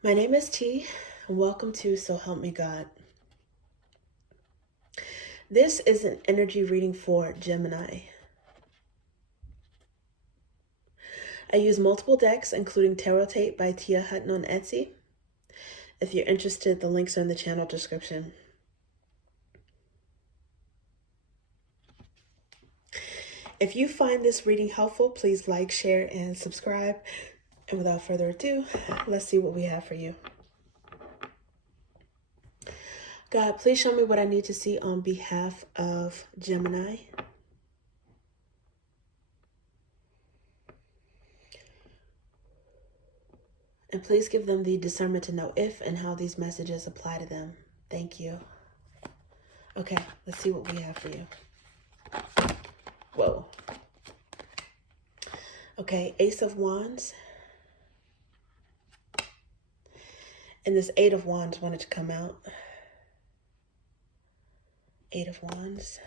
My name is T, and welcome to So Help Me God. This is an energy reading for Gemini. I use multiple decks, including Tarot Tape by Tia Hutton on Etsy. If you're interested, the links are in the channel description. If you find this reading helpful, please like, share, and subscribe. And without further ado, let's see what we have for you. God, please show me what I need to see on behalf of Gemini. And please give them the discernment to know if and how these messages apply to them. Thank you. Okay, let's see what we have for you. Whoa. Okay, Ace of Wands. And this Eight of Wands wanted to come out. Eight of Wands.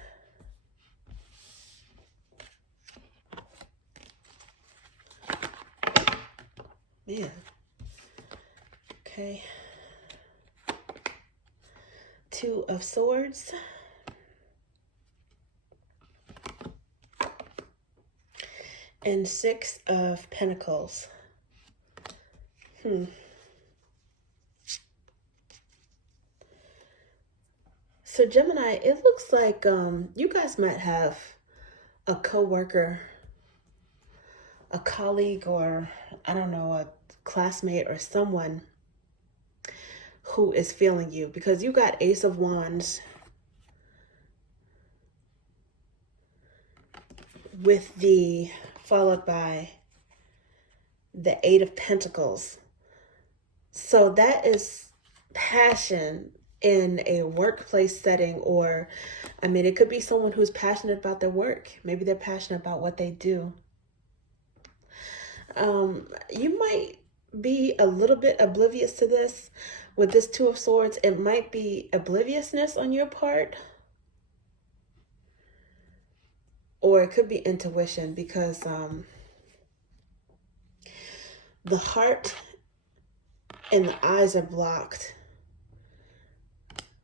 Man. Okay. Two of Swords. And Six of Pentacles. So Gemini, it looks like you guys might have a coworker, a colleague, or I don't know, a classmate or someone who is feeling you, because you got Ace of Wands with the followed by the Eight of Pentacles. So that is passion in a workplace setting, or I mean, it could be someone who's passionate about their work. Maybe they're passionate about what they do. You might be a little bit oblivious to this. With this Two of Swords, it might be obliviousness on your part, or it could be intuition, because the heart and the eyes are blocked.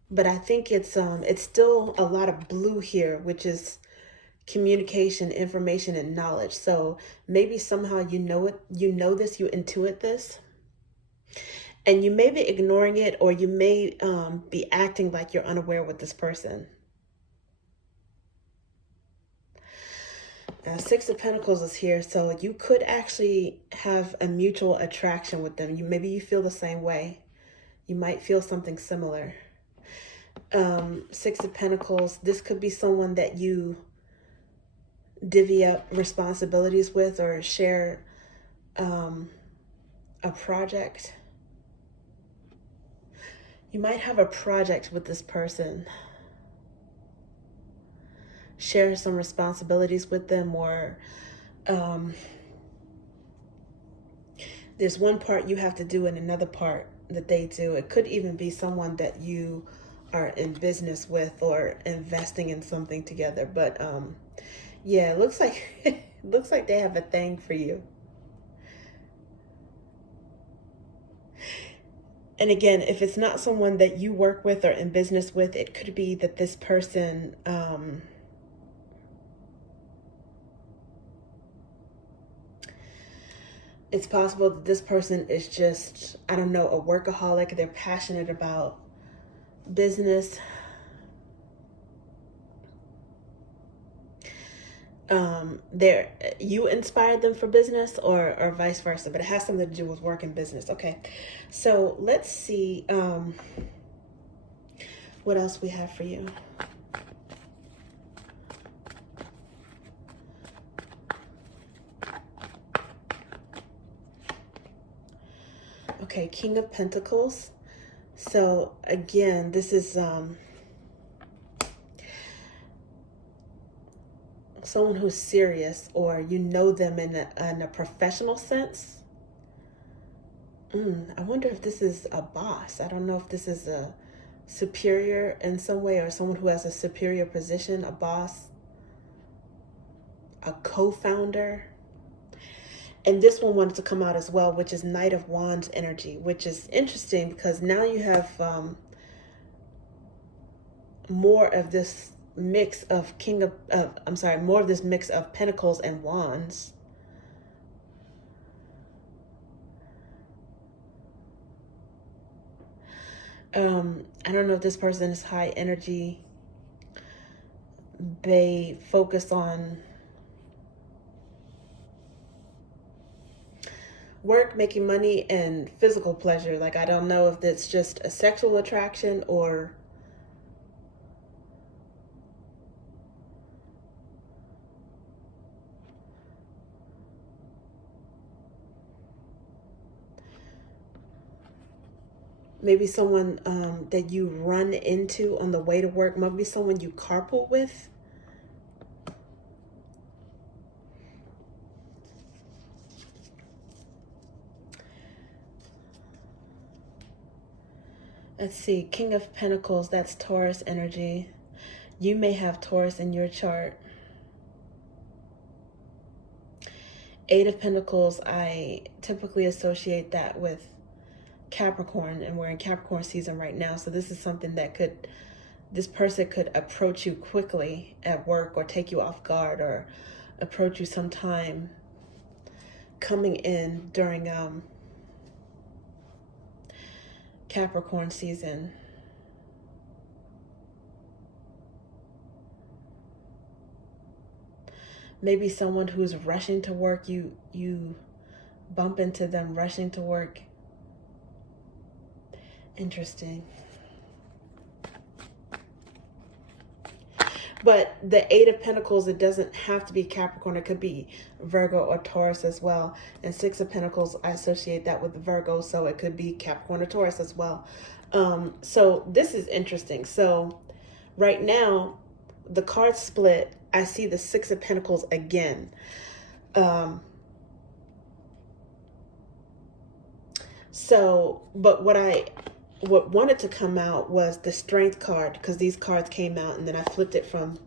But I think it's still a lot of blue here, which is communication, information, and knowledge. So maybe somehow you know it, you intuit this, and you may be ignoring it, or you may be acting like you're unaware with this person. Six of Pentacles is here, so you could actually have a mutual attraction with them. Maybe you feel the same way. You might feel something similar. Six of Pentacles, this could be someone that you divvy up responsibilities with, or share a project. You might have a project with this person. Share some responsibilities with them, or there's one part you have to do and another part that they do. It could even be someone that you are in business with or investing in something together. But yeah, it looks like it looks like they have a thing for you. And again, if it's not someone that you work with or in business with, it could be that this person it's possible that this person is just, I don't know, a workaholic. They're passionate about business. You inspired them for business, or vice versa, but it has something to do with work and business. Okay, so let's see what else we have for you. Okay, King of Pentacles. So again, this is someone who's serious, or you know them in a professional sense. I wonder if this is a boss. I don't know if this is a superior in some way, or someone who has a superior position, a boss, a co-founder. And this one wanted to come out as well, which is Knight of Wands energy, which is interesting because now you have more of this mix of more of this mix of Pentacles and Wands. I don't know if this person is high energy. They focus on work, making money, and physical pleasure. Like, I don't know if it's just a sexual attraction or maybe someone that you run into on the way to work, maybe someone you carpool with. Let's see, King of Pentacles, that's Taurus energy. You may have Taurus in your chart. Eight of Pentacles, I typically associate that with Capricorn, and we're in Capricorn season right now. So this is something that this person could approach you quickly at work, or take you off guard, or approach you sometime coming in during Capricorn season. Maybe someone who's rushing to work, you bump into them rushing to work. Interesting. But the Eight of Pentacles, it doesn't have to be Capricorn. It could be Virgo or Taurus as well. And Six of Pentacles, I associate that with Virgo, so it could be Capricorn or Taurus as well. So this is interesting. So right now, the card split, I see the Six of Pentacles again. But what wanted to come out was the Strength card, because these cards came out and then I flipped it from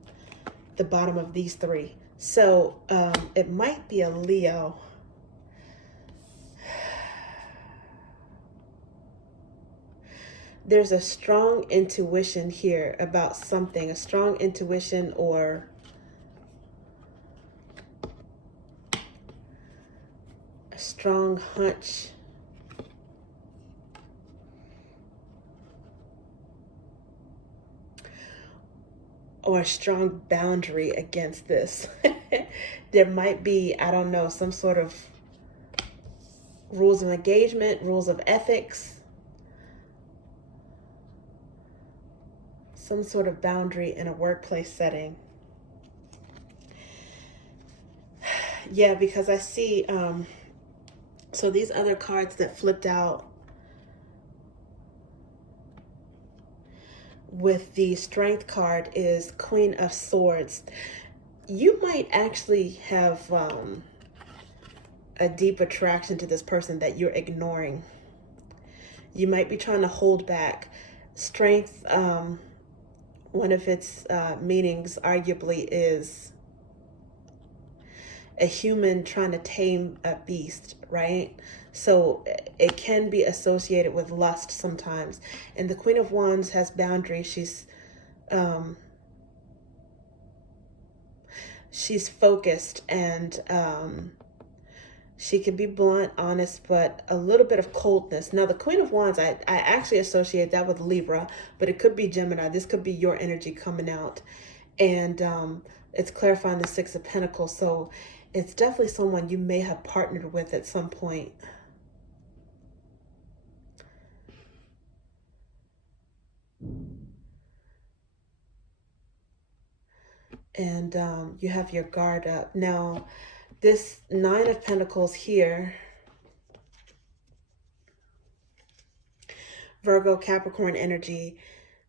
the bottom of these three. So it might be a Leo. There's a strong intuition here about something, a strong intuition or a strong hunch. Or a strong boundary against this. There might be, I don't know, some sort of rules of engagement, rules of ethics, some sort of boundary in a workplace setting. Yeah, because I see, so these other cards that flipped out with the Strength card is Queen of Swords. You might actually have a deep attraction to this person that you're ignoring. You might be trying to hold back. Strength, one of its meanings arguably is a human trying to tame a beast, right? So it can be associated with lust sometimes. And the Queen of Wands has boundaries. She's focused, and she can be blunt, honest, but a little bit of coldness. Now, the Queen of Wands, I actually associate that with Libra, but it could be Gemini. This could be your energy coming out. And it's clarifying the Six of Pentacles. So it's definitely someone you may have partnered with at some point. And you have your guard up. Now, this Nine of Pentacles here, Virgo, Capricorn energy,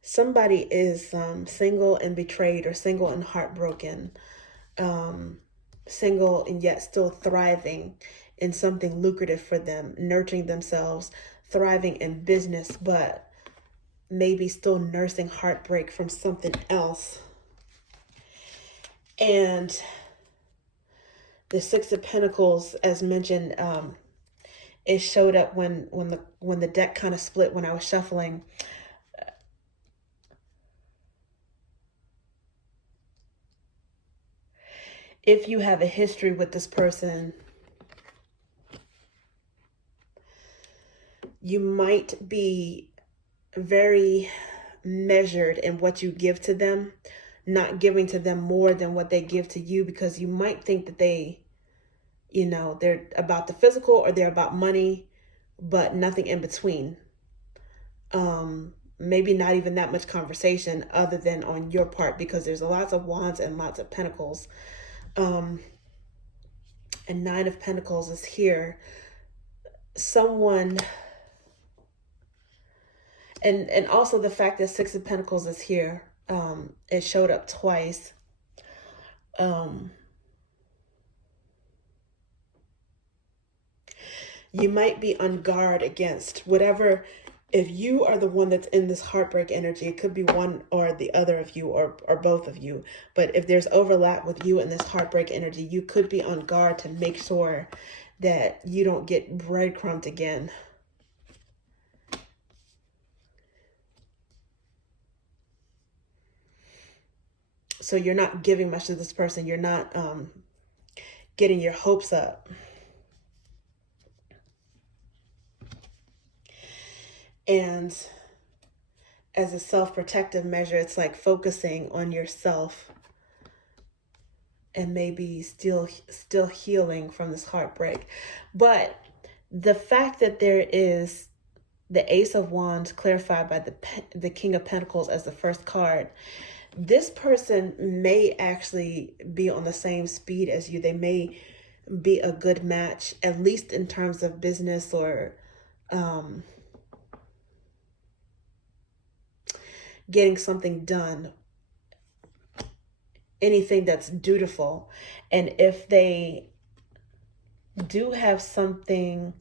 somebody is single and betrayed, or single and heartbroken, single and yet still thriving in something lucrative for them, nurturing themselves, thriving in business, but maybe still nursing heartbreak from something else. And The Six of Pentacles, as mentioned, it showed up when the deck kind of split when I was shuffling. If you have a history with this person, you might be very measured in what you give to them, not giving to them more than what they give to you, because you might think that they, you know, they're about the physical or they're about money, but nothing in between. Maybe not even that much conversation other than on your part, because there's lots of wands and lots of pentacles. And Nine of Pentacles is here. Someone, and also the fact that Six of Pentacles is here, it showed up twice. You might be on guard against whatever. If you are the one that's in this heartbreak energy, it could be one or the other of you, or both of you. But if there's overlap with you in this heartbreak energy, you could be on guard to make sure that you don't get breadcrumbed again. So you're not giving much to this person. You're not getting your hopes up. And as a self-protective measure, it's like focusing on yourself and maybe still healing from this heartbreak. But the fact that there is the Ace of Wands clarified by the King of Pentacles as the first card, this person may actually be on the same speed as you. They may be a good match, at least in terms of business or getting something done, anything that's dutiful. And if they do have something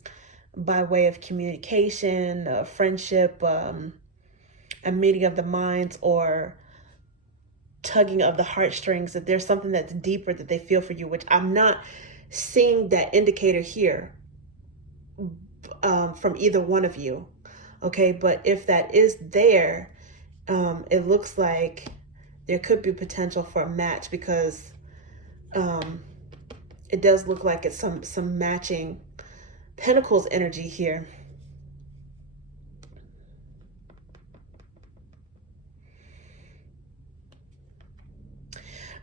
by way of communication, a friendship, a meeting of the minds, or tugging of the heartstrings, that there's something that's deeper that they feel for you, which I'm not seeing that indicator here from either one of you. Okay, but if that is there, it looks like there could be potential for a match, because it does look like it's some matching Pentacles energy here.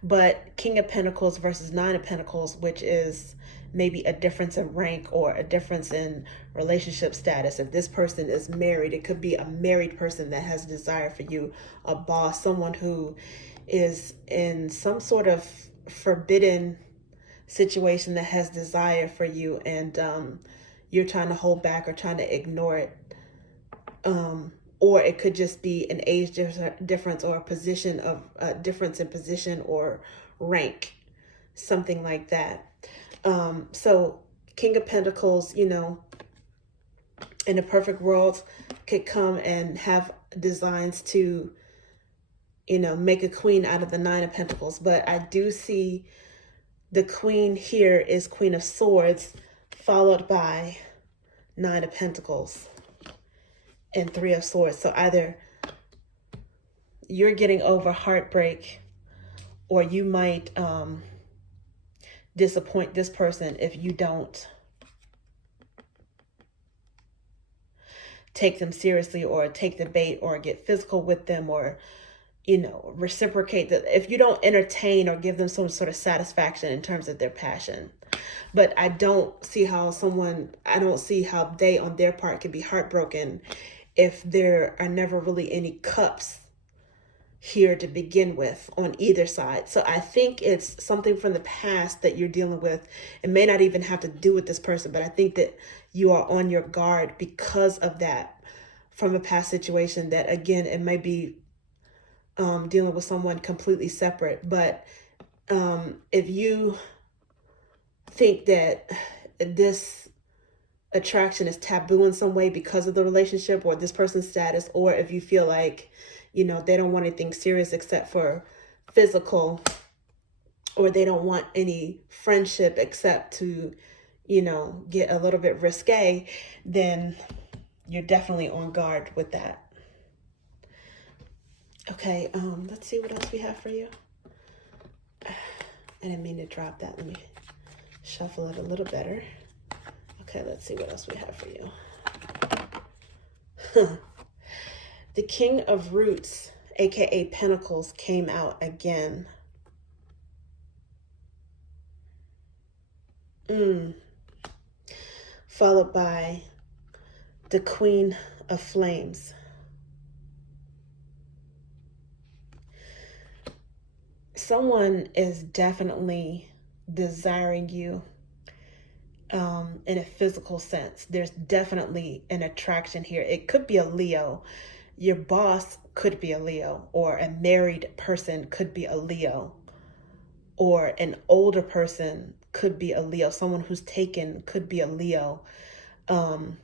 But King of Pentacles versus Nine of Pentacles, which is maybe a difference in rank or a difference in relationship status. If this person is married, it could be a married person that has desire for you, a boss, someone who is in some sort of forbidden situation that has desire for you, and you're trying to hold back or trying to ignore it. Or it could just be an age difference, or a position of difference in position or rank, something like that. So King of Pentacles, you know, in a perfect world, could come and have designs to, you know, make a queen out of the Nine of Pentacles. But I do see the queen here is Queen of Swords, followed by Nine of Pentacles and Three of Swords. So either you're getting over heartbreak, or you might disappoint this person if you don't take them seriously, or take the bait, or get physical with them, or, you know, reciprocate that. If you don't entertain or give them some sort of satisfaction in terms of their passion. But I don't see how they on their part can be heartbroken if there are never really any cups here to begin with on either side. So I think it's something from the past that you're dealing with. It may not even have to do with this person, but I think that you are on your guard because of that, from a past situation that, again, it may be dealing with someone completely separate. But if you think that this attraction is taboo in some way because of the relationship or this person's status, or if you feel like, you know, they don't want anything serious except for physical or they don't want any friendship except to, get a little bit risque, then you're definitely on guard with that. Okay, let's see what else we have for you. I didn't mean to drop that. Let me shuffle it a little better. Okay, let's see what else we have for you. The King of Roots, aka Pentacles, came out again. Followed by the Queen of Flames. Someone is definitely desiring you in a physical sense. There's definitely an attraction here. It could be a Leo. Your boss could be a Leo, or a married person could be a Leo, or an older person could be a Leo. Someone who's taken could be a Leo. And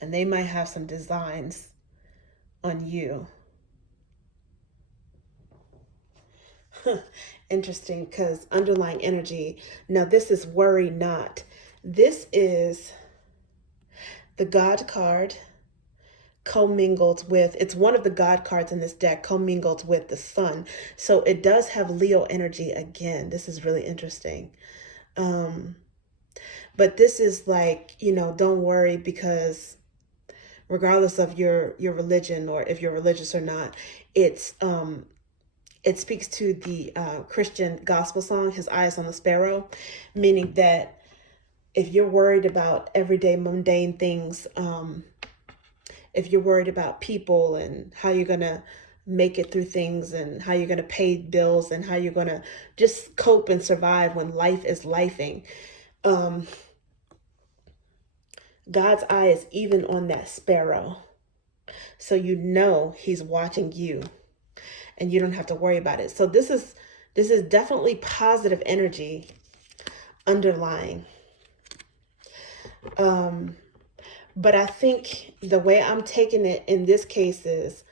they might have some designs on you. Interesting, because underlying energy. Now, this is worry not. This is the God card commingled with, it's one of the God cards in this deck, commingled with the Sun. So it does have Leo energy again. This is really interesting. But this is like, don't worry, because regardless of your religion, or if you're religious or not, it speaks to the Christian gospel song, His Eyes on the Sparrow, meaning that if you're worried about everyday mundane things, if you're worried about people and how you're going to make it through things, and how you're going to pay bills, and how you're going to just cope and survive when life is lifing, God's eye is even on that sparrow. So He's watching you, and you don't have to worry about it. So this is definitely positive energy underlying. But I think the way I'm taking it in this case is,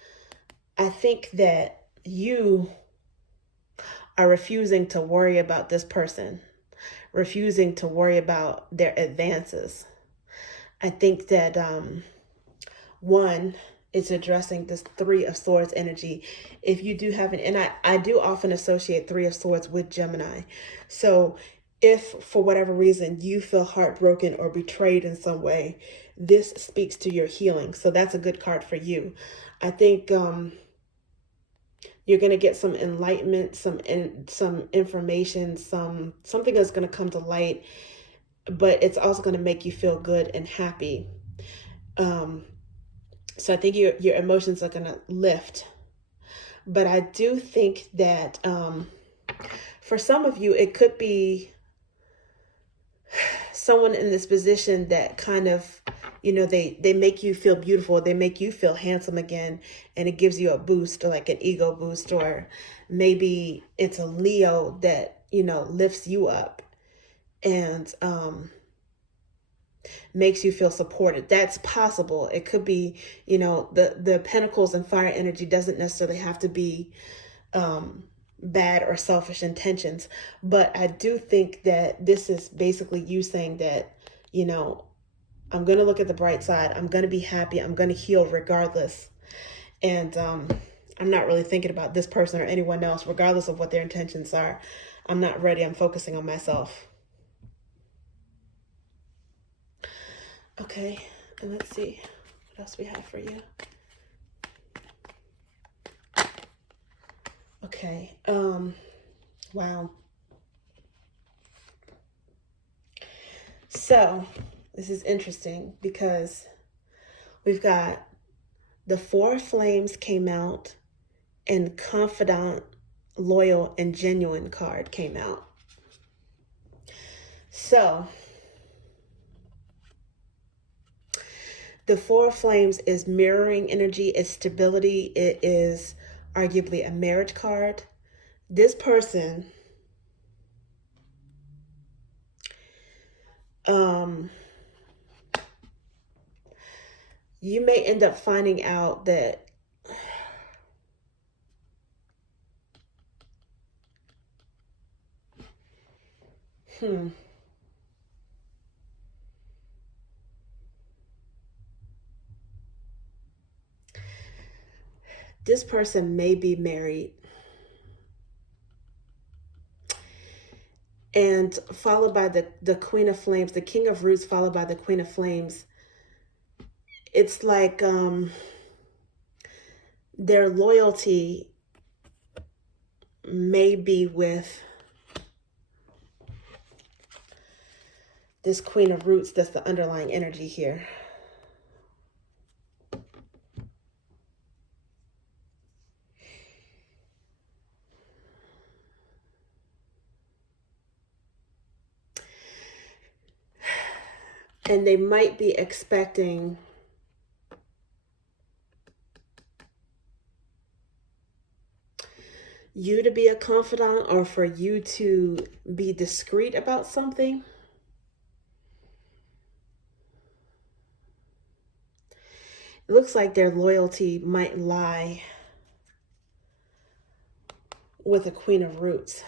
I think that you are refusing to worry about this person, refusing to worry about their advances. I think that one, it's addressing this Three of Swords energy. If you do have and I do often associate Three of Swords with Gemini. So if for whatever reason you feel heartbroken or betrayed in some way, this speaks to your healing. So that's a good card for you. I think you're going to get some enlightenment, some information, something that's going to come to light, but it's also going to make you feel good and happy. So I think your emotions are going to lift. But I do think that for some of you, it could be someone in this position that kind of, they make you feel beautiful. They make you feel handsome again. And it gives you a boost, or like an ego boost. Or maybe it's a Leo that, lifts you up and makes you feel supported. That's possible. It could be, the Pentacles and fire energy doesn't necessarily have to be bad or selfish intentions. But I do think that this is basically you saying that, I'm going to look at the bright side. I'm going to be happy. I'm going to heal regardless. And I'm not really thinking about this person or anyone else, regardless of what their intentions are. I'm not ready. I'm focusing on myself. Okay, and let's see what else we have for you. Okay, wow. So this is interesting because we've got the Four of Flames came out, and Confidant, Loyal, and Genuine card came out. So the Four of Flames is mirroring energy, it's stability, it is arguably a marriage card. This person you may end up finding out that Hmm. This person may be married, and followed by the Queen of Flames, the King of Roots, followed by the Queen of Flames. It's like their loyalty may be with this Queen of Roots. That's the underlying energy here. And they might be expecting you to be a confidant, or for you to be discreet about something. It looks like their loyalty might lie with a Queen of Roots.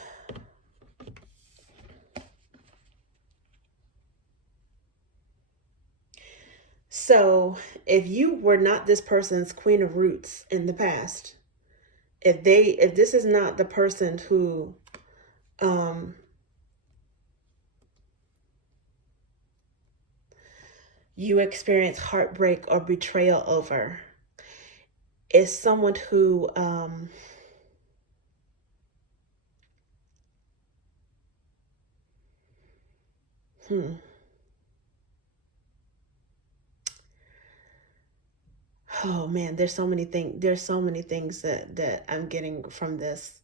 So if you were not this person's Queen of Roots in the past, if this is not the person who you experience heartbreak or betrayal over, is someone who oh man, there's so many things that I'm getting from this.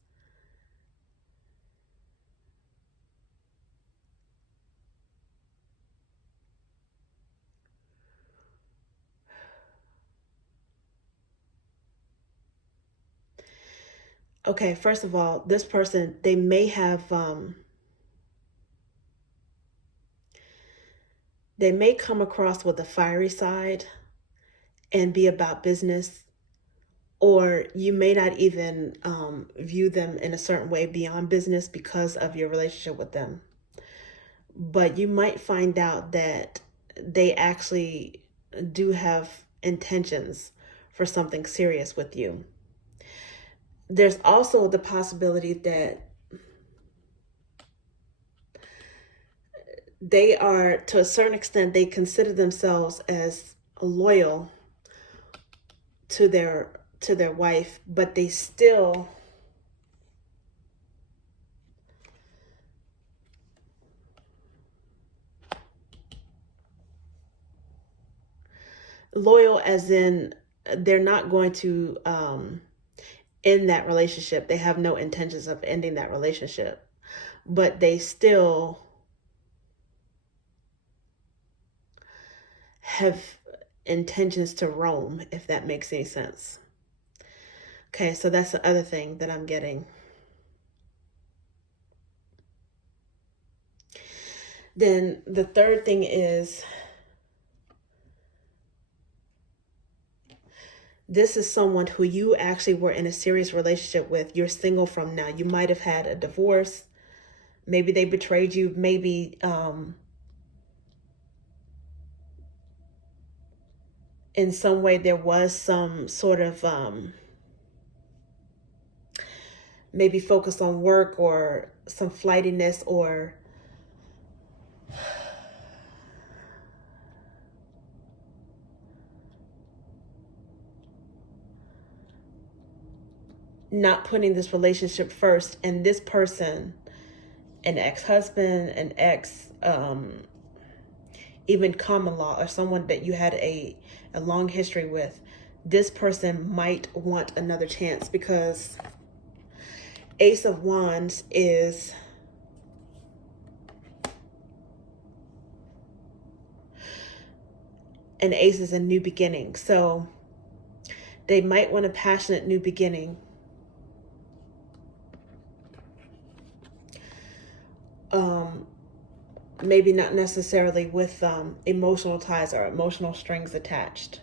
Okay, first of all, this person, they may have they may come across with a fiery side and be about business, or you may not even view them in a certain way beyond business because of your relationship with them. But you might find out that they actually do have intentions for something serious with you. There's also the possibility that they are, to a certain extent, they consider themselves as loyal to their wife, but they still loyal as in they're not going to end that relationship. They have no intentions of ending that relationship, but they still have intentions to roam, if that makes any sense. Okay, so that's the other thing that I'm getting. Then the third thing is, this is someone who you actually were in a serious relationship with. You're single from now. You might have had a divorce. Maybe they betrayed you. Maybe in some way there was some sort of maybe focus on work or some flightiness, or not putting this relationship first. And this person, an ex-husband, an ex, even common law, or someone that you had a long history with, this person might want another chance, because Ace of Wands is an ace is a new beginning. So they might want a passionate new beginning. Maybe not necessarily with emotional ties or emotional strings attached.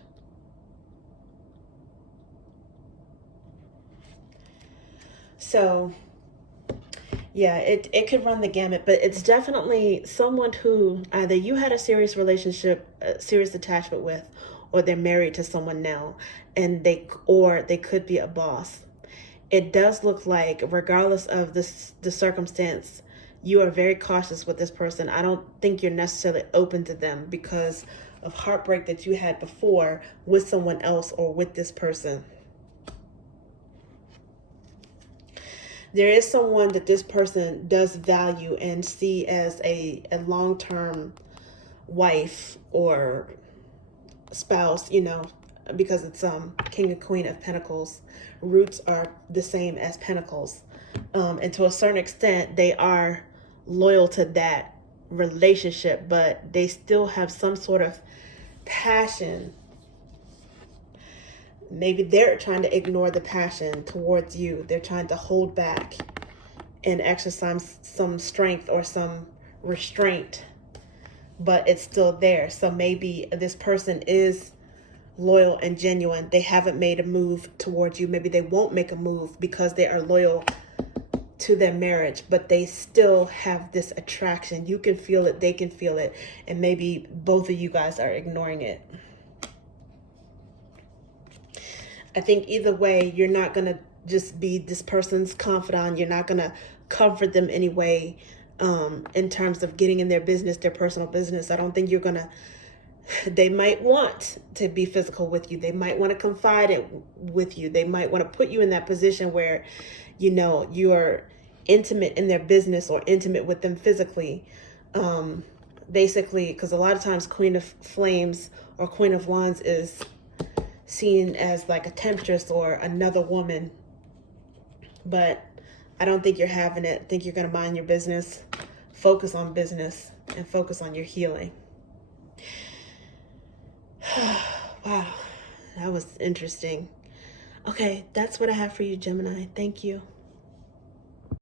So Yeah, it could run the gamut, but it's definitely someone who either you had a serious relationship, a serious attachment with, or they're married to someone now, and they could be a boss. It does look like, regardless of the circumstance, you are very cautious with this person. I don't think you're necessarily open to them because of heartbreak that you had before with someone else or with this person. There is someone that this person does value and see as a long-term wife or spouse, because it's King and Queen of Pentacles. Roots are the same as Pentacles. And to a certain extent, they are loyal to that relationship, but they still have some sort of passion. Maybe they're trying to ignore the passion towards you. They're trying to hold back and exercise some strength or some restraint, but it's still there. So maybe this person is loyal and genuine. They haven't made a move towards you. Maybe they won't make a move because they are loyal to their marriage, but they still have this attraction. You can feel it, they can feel it, and maybe both of you guys are ignoring it. I think either way, you're not going to just be this person's confidant. You're not going to comfort them anyway, in terms of getting in their business, their personal business. I don't think you're going to, they might want to be physical with you. They might want to confide it with you. They might want to put you in that position where, you're intimate in their business or intimate with them physically. Basically, because a lot of times Queen of Flames or Queen of Wands is seen as like a temptress or another woman, but I don't think you're having it. I think you're going to mind your business, focus on business, and focus on your healing. Wow, that was interesting. Okay, that's what I have for you, Gemini. Thank you.